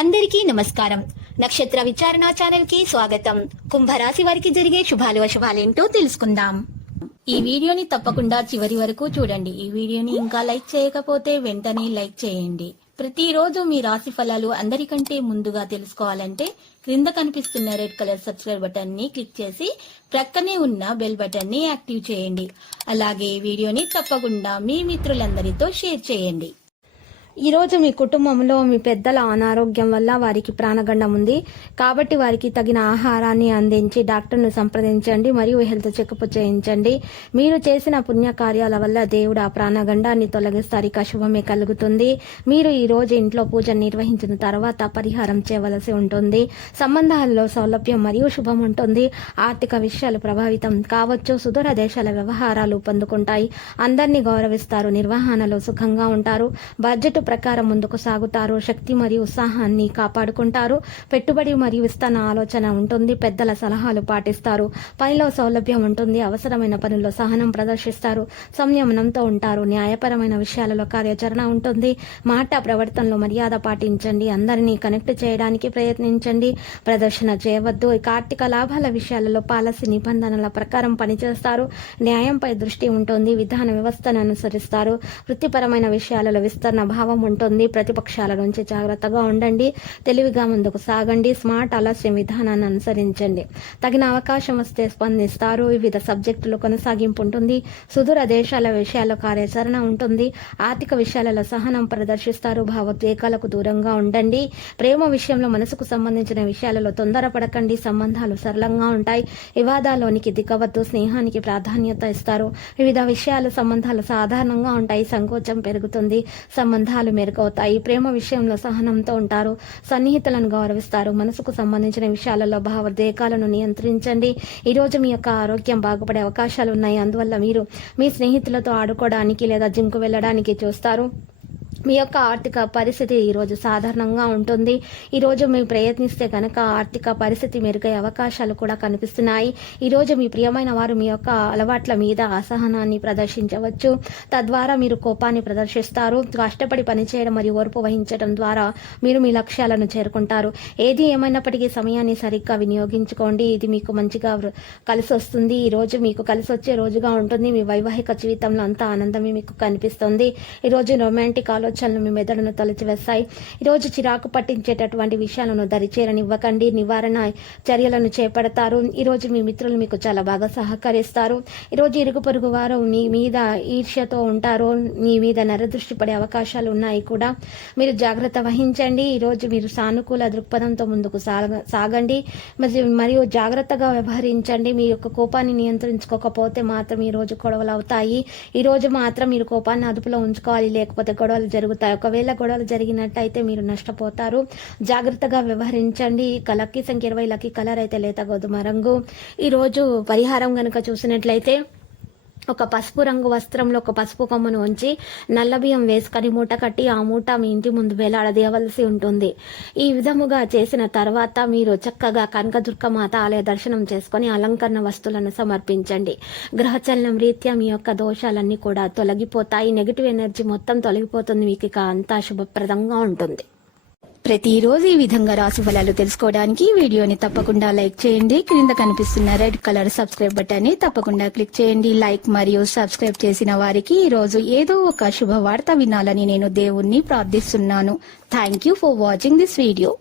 అందరికీ నమస్కారం. నక్షత్ర విచారణ ఛానల్ కి స్వాగతం. కుంభరాశి వారికి జరిగే శుభాలు అశుభాలేంటో తెలుసుకుందాం. ఈ వీడియోని తప్పకుండా చివరి వరకు చూడండి. ఈ వీడియోని ఇంకా లైక్ చేయకపోతే వెంటనే లైక్ చేయండి. ప్రతిరోజు మీ రాశి ఫలాలు అందరికంటే ముందుగా తెలుసుకోవాలంటే క్రింద కనిపిస్తున్న రెడ్ కలర్ సబ్స్క్రైబ్ బటన్ ని క్లిక్ చేసి ప్రక్కనే ఉన్న బెల్ బటన్ ని యాక్టివ్ చేయండి. అలాగే ఈ వీడియోని తప్పకుండా మీ మిత్రులందరితో షేర్ చేయండి. ఈ రోజు మీ కుటుంబంలో మీ పెద్దల అనారోగ్యం వల్ల వారికి ప్రాణగండం ఉంది కాబట్టి వారికి తగిన ఆహారాన్ని అందించి డాక్టర్ను సంప్రదించండి మరియు హెల్త్ చెకప్ చేయించండి. మీరు చేసిన పుణ్యకార్యాల వల్ల దేవుడు ఆ ప్రాణగండాన్ని తొలగిస్తారు. ఇక శుభమే కలుగుతుంది. మీరు ఈ రోజు ఇంట్లో పూజ నిర్వహించిన తర్వాత పరిహారం చేయవలసి ఉంటుంది. సంబంధాలలో సౌలభ్యం మరియు శుభం ఉంటుంది. ఆర్థిక విషయాలు ప్రభావితం కావచ్చు. సుదూర దేశాల వ్యవహారాలు పొందుకుంటాయి. అందరినీ గౌరవిస్తారు. నిర్వహణలో సుఖంగా ఉంటారు. బడ్జెట్ ప్రకారం ముందుకు సాగుతారు. శక్తి మరియు ఉత్సాహాన్ని కాపాడుకుంటారు. పెట్టుబడి మరియు విస్తరణ ఆలోచన ఉంటుంది. పెద్దల సలహాలు పాటిస్తారు. పనిలో సౌలభ్యం ఉంటుంది. అవసరమైన పనుల్లో సహనం ప్రదర్శిస్తారు. సంయమనంతో ఉంటారు. న్యాయపరమైన విషయాలలో కార్యాచరణ ఉంటుంది. మాట ప్రవర్తనలో మర్యాద పాటించండి. అందరినీ కనెక్ట్ చేయడానికి ప్రయత్నించండి. ప్రదర్శన చేయవద్దు. ఆర్థిక లాభాల విషయాలలో పాలసీ నిబంధనల ప్రకారం పనిచేస్తారు. న్యాయంపై దృష్టి ఉంటుంది. విధాన వ్యవస్థను అనుసరిస్తారు. వృత్తిపరమైన విషయాలలో విస్తరణ భావం ఉంటుంది. ప్రతిపక్షాల నుంచి జాగ్రత్తగా ఉండండి. తెలివిగా ముందుకు సాగండి. స్మార్ట్ ఆలస్యం విధానాన్ని అనుసరించండి. తగిన అవకాశం వస్తే స్పందిస్తారు. వివిధ సబ్జెక్టులు కొనసాగింపు ఉంటుంది. సుదూర దేశాల విషయాల్లో కార్యాచరణ ఉంటుంది. ఆర్థిక విషయాలలో సహనం ప్రదర్శిస్తారు. భావోద్వేగాలకు దూరంగా ఉండండి. ప్రేమ విషయంలో మనసుకు సంబంధించిన విషయాలలో తొందరపడకండి. సంబంధాలు సరళంగా ఉంటాయి. వివాదాల్లోనికి దిగవద్దు. స్నేహానికి ప్రాధాన్యత ఇస్తారు. వివిధ విషయాల సంబంధాలు సాధారణంగా ఉంటాయి. సంకోచం పెరుగుతుంది. సంబంధాలు మెరుగవుతాయి. ప్రేమ విషయంలో సహనంతో ఉంటారు. సన్నిహితులను గౌరవిస్తారు. మనసుకు సంబంధించిన విషయాలలో భావోద్వేగాలను నియంత్రించండి. ఈ రోజు మీ యొక్క ఆరోగ్యం బాగుపడే అవకాశాలు ఉన్నాయి. అందువల్ల మీరు మీ స్నేహితులతో ఆడుకోవడానికి లేదా జిమ్కు వెళ్ళడానికి చూస్తారు. మీ యొక్క ఆర్థిక పరిస్థితి ఈరోజు సాధారణంగా ఉంటుంది. ఈరోజు మీరు ప్రయత్నిస్తే కనుక ఆర్థిక పరిస్థితి మెరుగయ్యే అవకాశాలు కూడా కనిపిస్తున్నాయి. ఈరోజు మీ ప్రియమైన వారు మీ యొక్క అలవాట్ల మీద అసహనాన్ని ప్రదర్శించవచ్చు. తద్వారా మీరు కోపాన్ని ప్రదర్శిస్తారు. కష్టపడి పనిచేయడం మరియు ఓర్పు వహించడం ద్వారా మీరు మీ లక్ష్యాలను చేరుకుంటారు. ఏది ఏమైనప్పటికీ సమయాన్ని సరిగ్గా వినియోగించుకోండి. ఇది మీకు మంచిగా కలిసి వస్తుంది. ఈ రోజు మీకు కలిసి వచ్చే రోజుగా ఉంటుంది. మీ వైవాహిక జీవితంలో అంతా ఆనందమే మీకు కనిపిస్తుంది. ఈరోజు రొమాంటిక్ ఆలోచనలు మీ మెదడును తొలచివేస్తాయి. ఈరోజు చిరాకు పట్టించేటటువంటి విషయాలను దరిచేరనివ్వకండి. నివారణ చర్యలను చేపడతారు. ఈరోజు మీ మిత్రులు మీకు చాలా బాగా సహకరిస్తారు. ఈరోజు ఇరుగు పొరుగు వారు మీ మీద ఈర్ష్యతో ఉంటారు. మీ మీద నరదృష్టి పడే అవకాశాలు ఉన్నాయి కూడా. మీరు జాగ్రత్త వహించండి. ఈరోజు మీరు సానుకూల దృక్పథంతో ముందుకు సాగండి మరియు జాగ్రత్తగా వ్యవహరించండి. మీ యొక్క కోపాన్ని నియంత్రించుకోకపోతే మాత్రం ఈ రోజు గొడవలు అవుతాయి. ఈ రోజు మాత్రం మీరు కోపాన్ని అదుపులో ఉంచుకోవాలి, లేకపోతే గొడవలు జరుగుతాయి. ఒకవేళ గొడవలు జరిగినట్టయితే మీరు నష్టపోతారు. జాగ్రత్తగా వ్యవహరించండి. లక్కీ సంఖ్య 20. లక్కీ కలర్ అయితే లేత గోధుమ రంగు. ఈ రోజు పరిహారం గనుక చూసినట్లయితే ఒక పసుపు రంగు వస్త్రంలో ఒక పసుపు కొమ్మను ఉంచి నల్ల బియ్యం వేసుకొని మూట కట్టి ఆ మూట మీ ఇంటి ముందు వేలాడదీయవలసి ఉంటుంది. ఈ విధముగా చేసిన తర్వాత మీరు చక్కగా కనకదుర్గమాత ఆలయ దర్శనం చేసుకుని అలంకరణ వస్తువులను సమర్పించండి. గ్రహచలనం రీత్యా మీ యొక్క దోషాలన్నీ కూడా తొలగిపోతాయి. నెగిటివ్ ఎనర్జీ మొత్తం తొలగిపోతుంది. మీకు ఇక అంతా శుభప్రదంగా ఉంటుంది. ప్రతిరోజు ఈ విధంగా రాశి ఫలాలు తెలుసుకోవడానికి వీడియోని తప్పకుండా లైక్ చేయండి. క్రింద కనిపిస్తున్న రెడ్ కలర్ సబ్స్క్రైబ్ బటన్ ని తప్పకుండా క్లిక్ చేయండి. లైక్ మరియు సబ్స్క్రైబ్ చేసిన వారికి ఈ రోజు ఏదో ఒక శుభవార్త వినాలని నేను దేవుణ్ణి ప్రార్థిస్తున్నాను. Thank you for watching this video.